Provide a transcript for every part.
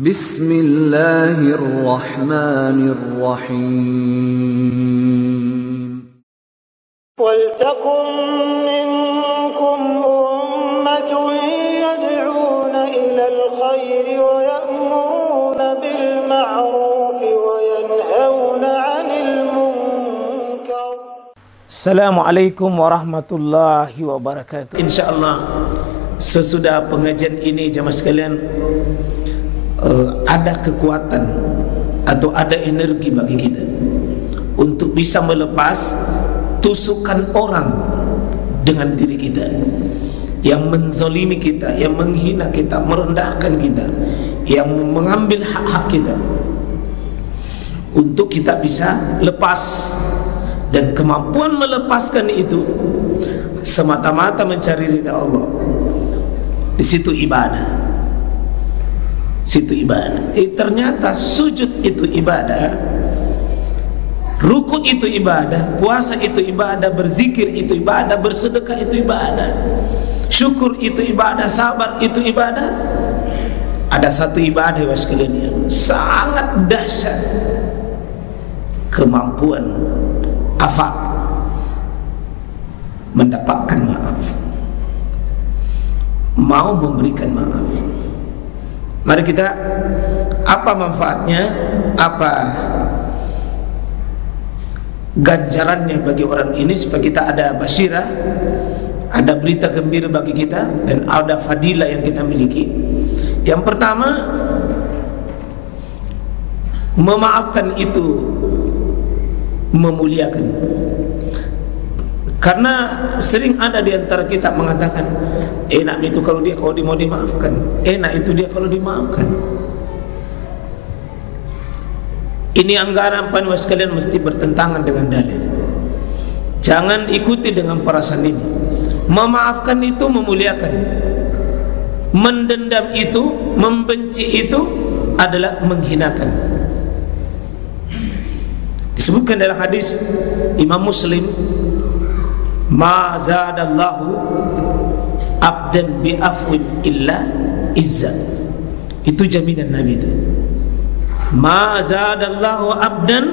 Bismillahirrahmanirrahim. Waltakum minkum ummatun yad'una ilal khairi wa ya'muruna bil ma'rufi wa yanhauna 'anil munkar. Assalamualaikum warahmatullahi wabarakatuh. InsyaAllah sesudah pengajian ini jemaah sekalian, ada kekuatan atau ada energi bagi kita untuk bisa melepas tusukan orang dengan diri kita yang menzalimi kita, yang menghina kita, merendahkan kita, yang mengambil hak-hak kita, untuk kita bisa lepas. Dan kemampuan melepaskan itu semata-mata mencari ridha Allah. Di situ ibadah. Situ ibadah. Ternyata sujud itu ibadah, ruku itu ibadah, puasa itu ibadah, berzikir itu ibadah, bersedekah itu ibadah, syukur itu ibadah, sabar itu ibadah. Ada satu ibadah ya sekalian yang sangat dahsyat, kemampuan afa, mendapatkan maaf, mau memberikan maaf. Mari kita, apa manfaatnya, apa ganjarannya bagi orang ini, supaya kita ada basyirah, ada berita gembira bagi kita, dan ada fadilah yang kita miliki. Yang pertama, memaafkan itu memuliakan. Karena sering ada di antara kita mengatakan, enak itu kalau dia mau dimaafkan, enak itu dia kalau dimaafkan. Ini anggaran panwas sekalian mesti bertentangan dengan dalil. Jangan ikuti dengan perasaan ini. Memaafkan itu memuliakan, mendendam itu, membenci itu adalah menghinakan. Disebutkan dalam hadis Imam Muslim, ma zadallahu abdan bi'afwin illa izza. Itu jaminan Nabi itu. Ma zadallahu abdan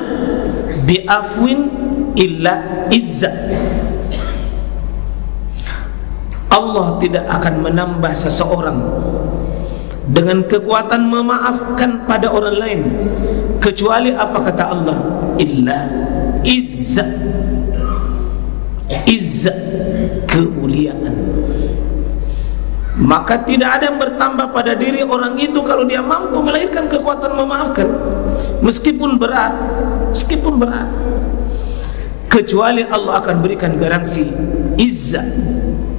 bi'afwin illa izza. Allah tidak akan menambah seseorang dengan kekuatan memaafkan pada orang lain, kecuali apa kata Allah, illa izza. Izza, kemuliaan. Maka tidak ada yang bertambah pada diri orang itu kalau dia mampu melahirkan kekuatan memaafkan, meskipun berat, kecuali Allah akan berikan garansi izza,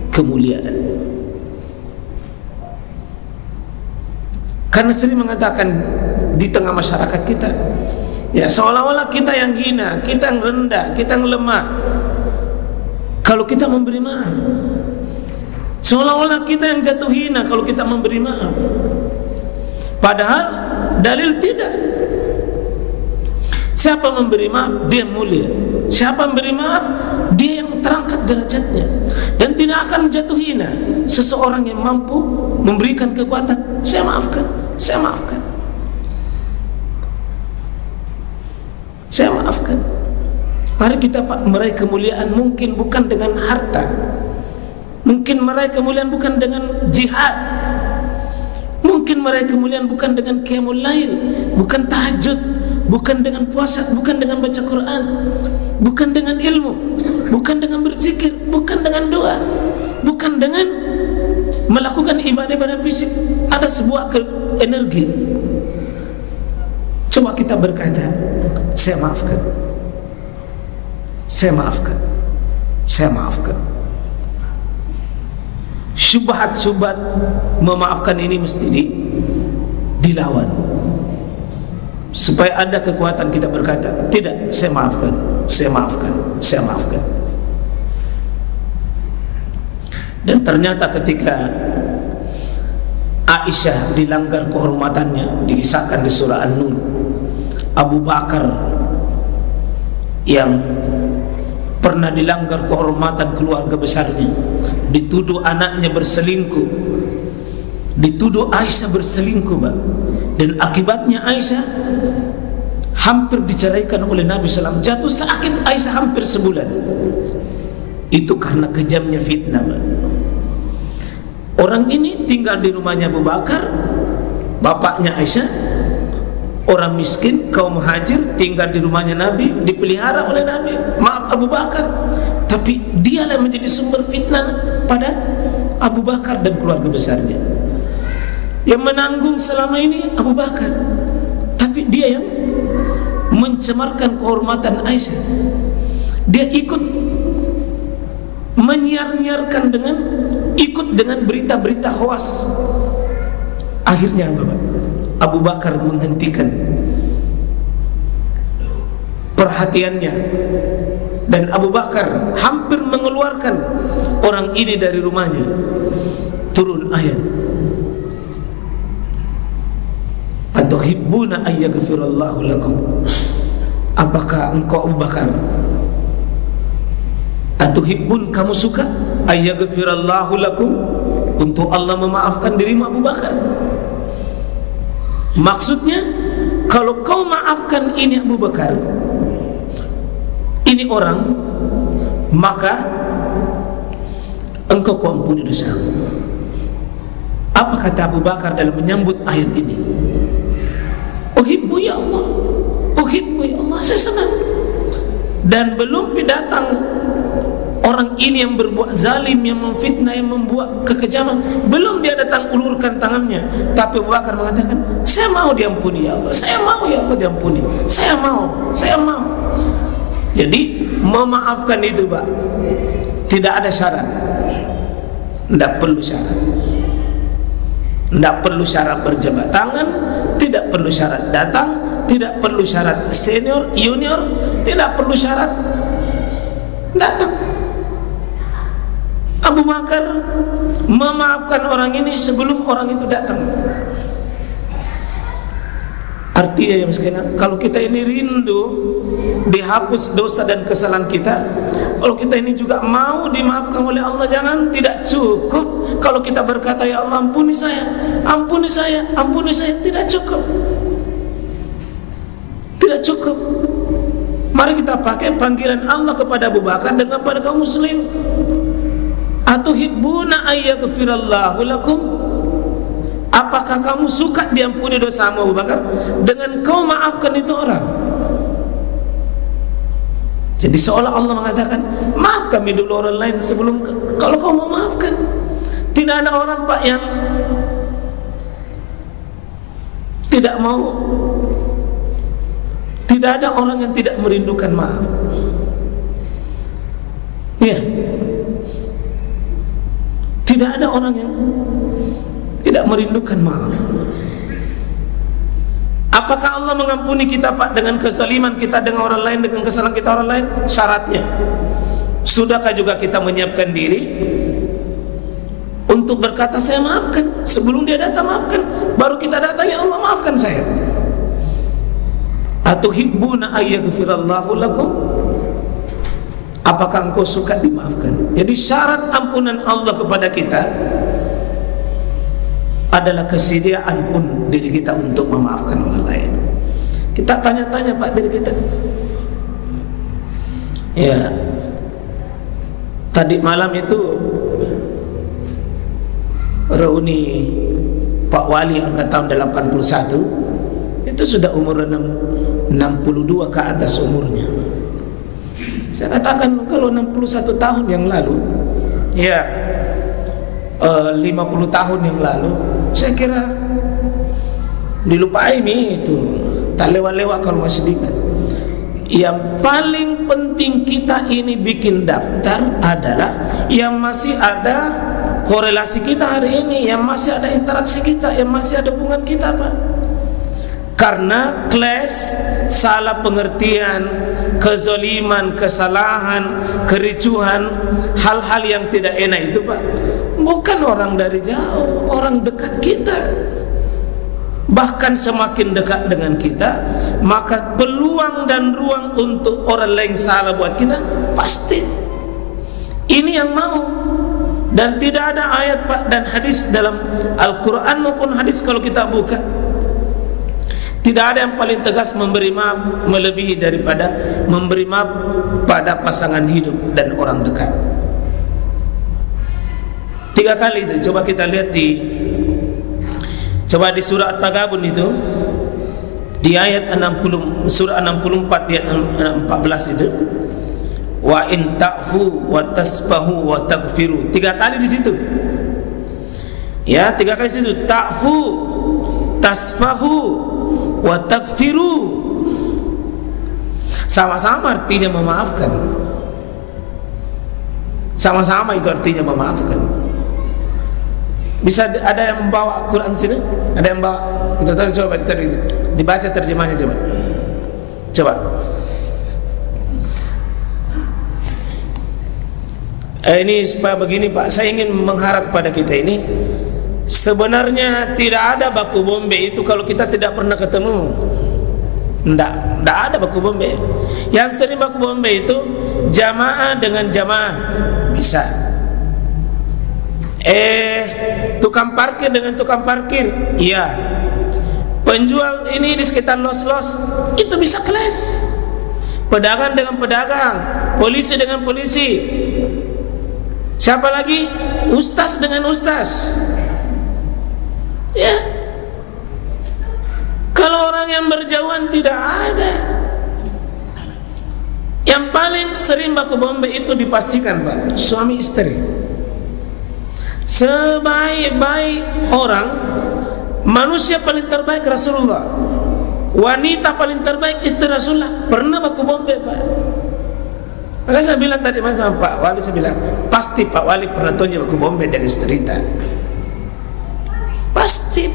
kemuliaan. Karena sering mengatakan di tengah masyarakat kita, ya seolah-olah kita yang hina, kita yang rendah, kita yang lemah kalau kita memberi maaf. Seolah-olah kita yang jatuh hina kalau kita memberi maaf. Padahal dalil tidak. Siapa memberi maaf, dia mulia. Siapa memberi maaf, dia yang terangkat derajatnya. Dan tidak akan jatuh hina seseorang yang mampu memberikan kekuatan, saya maafkan, saya maafkan, saya maafkan. Mari kita meraih kemuliaan mungkin bukan dengan harta, mungkin meraih kemuliaan bukan dengan jihad, mungkin meraih kemuliaan bukan dengan qiyamul lail, bukan tahajud, bukan dengan puasa, bukan dengan baca Quran, bukan dengan ilmu, bukan dengan berzikir, bukan dengan doa, bukan dengan melakukan ibadah-ibadah fisik. Ada sebuah energi. Coba kita berkata, saya maafkan, saya maafkan, saya maafkan. Syubhat-syubhat memaafkan ini mesti dilawan, supaya ada kekuatan kita berkata, tidak, saya maafkan, saya maafkan, saya maafkan. Dan ternyata ketika Aisyah dilanggar kehormatannya, dikisahkan di surah An-Nur, Abu Bakar yang pernah dilanggar kehormatan keluarga besarnya, dituduh anaknya berselingkuh, dituduh Aisyah berselingkuh, Pak. Dan akibatnya Aisyah hampir diceraikan oleh Nabi SAW. Jatuh sakit Aisyah hampir sebulan. Itu karena kejamnya fitnah, Pak. Orang ini tinggal di rumahnya Abu Bakar, bapaknya Aisyah, orang miskin, kaum muhajir, tinggal di rumahnya Nabi, dipelihara oleh Nabi, maaf Abu Bakar. Tapi dialah yang menjadi sumber fitnah pada Abu Bakar dan keluarga besarnya. Yang menanggung selama ini Abu Bakar, tapi dia yang mencemarkan kehormatan Aisyah. Dia ikut menyiar-nyiarkan dengan ikut dengan berita-berita hoas. Akhirnya apa, Pak? Abu Bakar menghentikan perhatiannya, dan Abu Bakar hampir mengeluarkan orang ini dari rumahnya. Turun ayat, atuhibbuna ayyaghfirallahu lakum. Apakah engkau Abu Bakar, atuhibbun, kamu suka ayyaghfirallahu lakum, untuk Allah memaafkan dirimu Abu Bakar? Maksudnya, kalau kau maafkan ini Abu Bakar, ini orang, maka engkau ampuni dosa. Apa kata Abu Bakar dalam menyambut ayat ini? Uhibbu ya Allah, uhibbu ya Allah, saya senang. Dan belum datang orang ini yang berbuat zalim, yang memfitnah, yang membuat kekejaman, belum dia datang ulurkan tangannya, tapi Abu Bakar mengatakan, saya mau diampuni ya Allah, saya mau ya Allah diampuni, saya mau, saya mau. Jadi memaafkan itu, Pak, tidak ada syarat, tidak perlu syarat, tidak perlu syarat berjabat tangan, tidak perlu syarat datang, tidak perlu syarat senior, junior, tidak perlu syarat datang. Abu Bakar memaafkan orang ini sebelum orang itu datang. Artinya ya sekalian, kalau kita ini rindu dihapus dosa dan kesalahan kita, kalau kita ini juga mau dimaafkan oleh Allah, jangan, tidak cukup kalau kita berkata ya Allah ampuni saya, ampuni saya, ampuni saya. Tidak cukup, tidak cukup. Mari kita pakai panggilan Allah kepada Abu Bakar dengan pada kaum muslim. Atuhibbuna ayyaghfirallahu lakum. Apakah kamu suka diampuni dosamu Abu Bakar dengan kau maafkan itu orang? Jadi seolah Allah mengatakan, maaf kami dulu orang lain sebelum kalau kau mau maafkan. Tidak ada orang, Pak, yang tidak mau. Tidak ada orang yang tidak merindukan maaf. Ya, tidak ada orang yang tidak merindukan maaf. Apakah Allah mengampuni kita, Pak, dengan kezaliman kita dengan orang lain, dengan kesalahan kita orang lain? Syaratnya, sudahkah juga kita menyiapkan diri untuk berkata saya maafkan sebelum dia datang maafkan, baru kita datang ya Allah maafkan saya. Atuhibbuna ayyaghfirallahu lakum. Apakah engkau suka dimaafkan? Jadi syarat ampunan Allah kepada kita adalah kesediaan pun diri kita untuk memaafkan orang lain. Kita tanya-tanya, Pak, diri kita. Ya, tadi malam itu reuni Pak Wali angkat tahun 81. Itu sudah umur 62 ke atas umurnya. Saya katakan kalau 61 tahun yang lalu, ya 50 tahun yang lalu, saya kira dilupai nih itu, tak lewat-lewat kalau masih diingat. Yang paling penting kita ini bikin daftar adalah yang masih ada korelasi kita hari ini, yang masih ada interaksi kita, yang masih ada hubungan kita, Pak. Karena clash, salah pengertian, kezaliman, kesalahan, kericuhan, hal-hal yang tidak enak itu, Pak, bukan orang dari jauh, orang dekat kita. Bahkan semakin dekat dengan kita, maka peluang dan ruang untuk orang lain salah buat kita pasti. Ini yang mau Dan tidak ada ayat dan hadis dalam Al-Quran maupun hadis kalau kita buka, tidak ada yang paling tegas memberi maaf melebihi daripada memberi maaf pada pasangan hidup dan orang dekat. 3 kali itu. Coba kita lihat di surah At-Taghabun itu, di ayat 60, surah 64 di ayat 14 itu, wa in ta'fu wa tasfahu wa taghfiru. 3 kali di situ. Ya, 3 kali di situ. Ta'fu, tasfahu wa taghfiru. Sama-sama artinya memaafkan. Sama-sama itu artinya memaafkan. Bisa ada yang membawa Quran sini? Ada yang bawa? Kita coba itu. Dibaca terjemahnya coba. Coba. Ini supaya begini Pak, saya ingin mengharap kepada kita ini, sebenarnya tidak ada baku bombe itu kalau kita tidak pernah ketemu. Tidak ada baku bombe. Yang sering baku bombe itu jamaah dengan jamaah bisa. Tukang parkir dengan tukang parkir, iya. Penjual ini di sekitar los-los itu bisa kelas. Pedagang dengan pedagang, polisi dengan polisi. Siapa lagi? Ustaz dengan ustaz. Ya. Kalau orang yang berjauhan tidak ada. Yang paling sering baku bombe itu dipastikan Pak, suami istri. Sebaik-baik orang, manusia paling terbaik Rasulullah, wanita paling terbaik istri Rasulullah, pernah baku bombe Pak. Maka saya bilang tadi sama Pak Wali, saya bilang pasti Pak Wali pernah tunjuk baku bombe dengan istri kita. Pasti.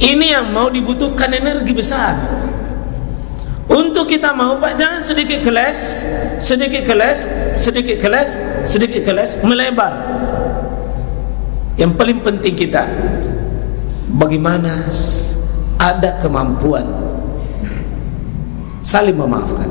Ini yang mau dibutuhkan energi besar. Untuk kita mau Pak, jangan sedikit kelas, melebar. Yang paling penting kita, bagaimana ada kemampuan saling memaafkan.